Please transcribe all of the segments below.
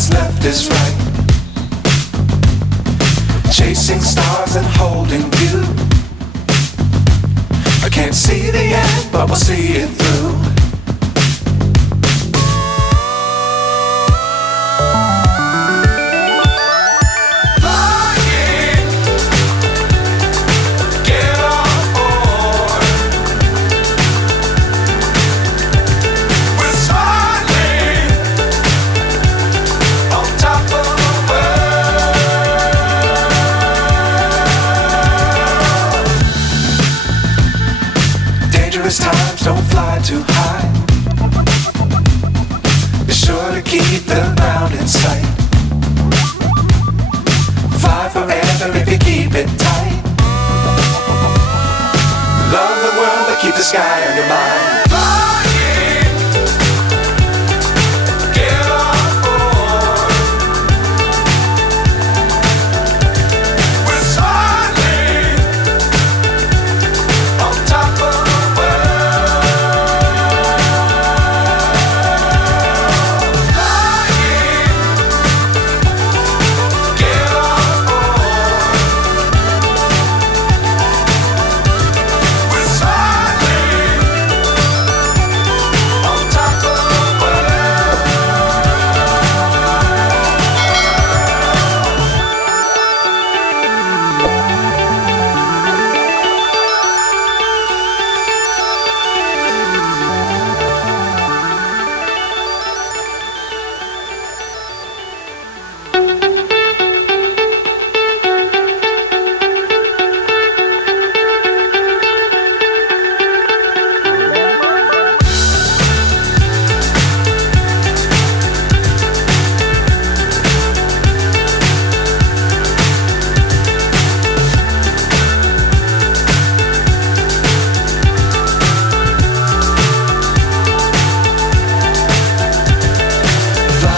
what's left is right. Chasing stars and holding you. I can't see the end, but we'll see it through. Times don't fly too high. Be sure to keep the ground in sight. Fly forever if you keep it tight. Love the world but keep the sky on your mind.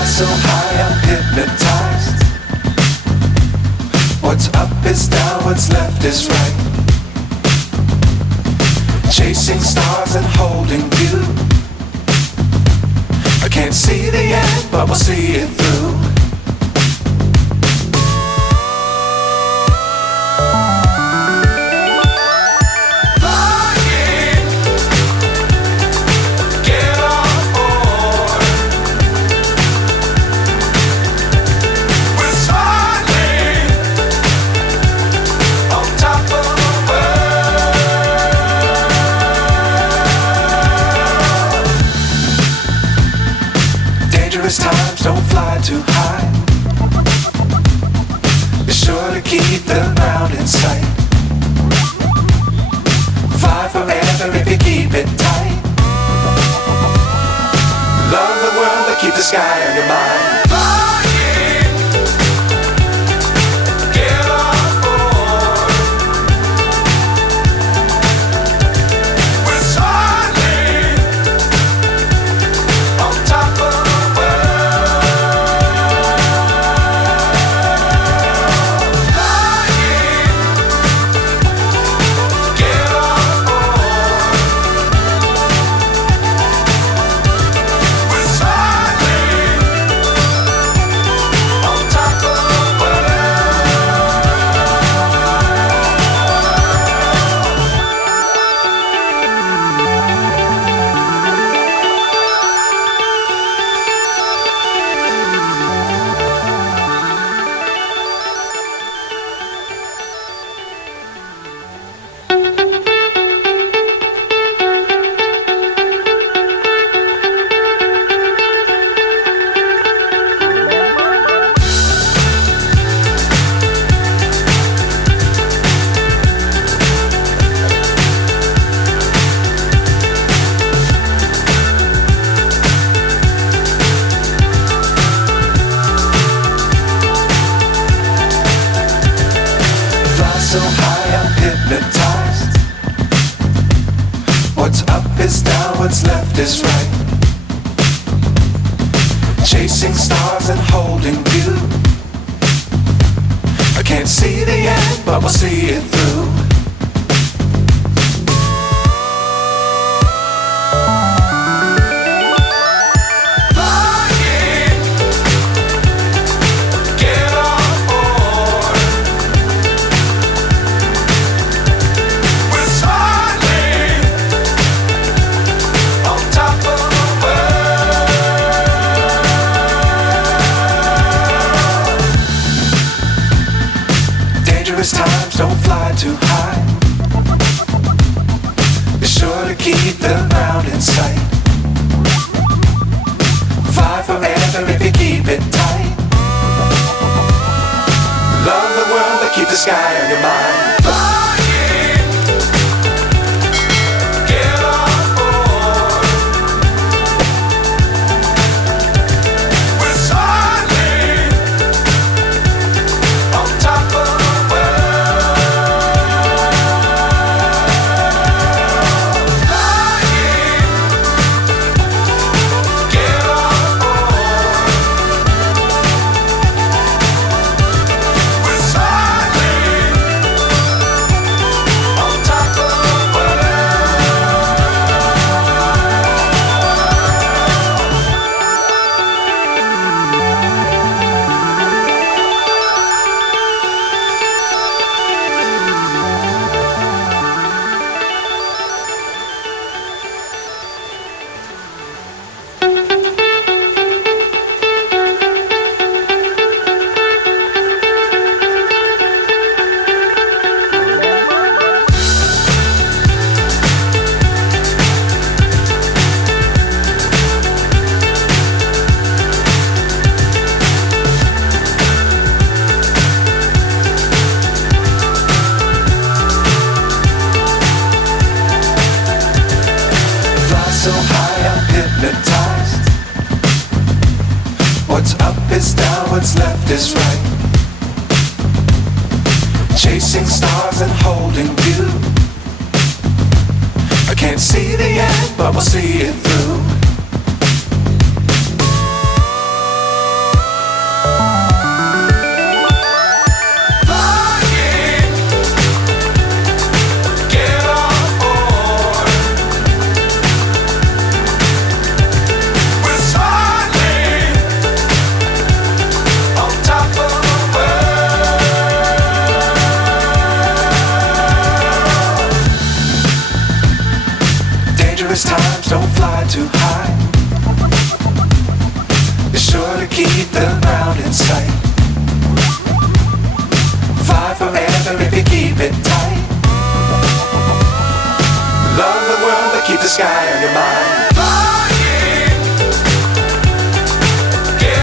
So high I'm hypnotized. What's up is down, what's left is right. Chasing stars and holding you. I can't see the end, but we'll see it through. Times don't fly too high. Be sure to keep the ground in sight. Fly forever if you keep it tight. Love the world but keep the sky on your mind. So high I'm hypnotized. What's up is down, what's left is right. Chasing stars and holding you. I can't see the end, but we'll see it through. Flying, sky on your mind. Flying, get on board. We're soaring on top of the world. Flying, get on board. We're soaring on top of the so high I'm hypnotized. What's up is down, what's left is right. Chasing stars and holding you. I can't see the end, but we'll see it through. Flying, get on board. We're soaring on top of the world. Dangerous times, don't fly too high. Be sure to keep the ground in sight. Fly forever if you keep it tight. Love the world, but keep the sky on your mind.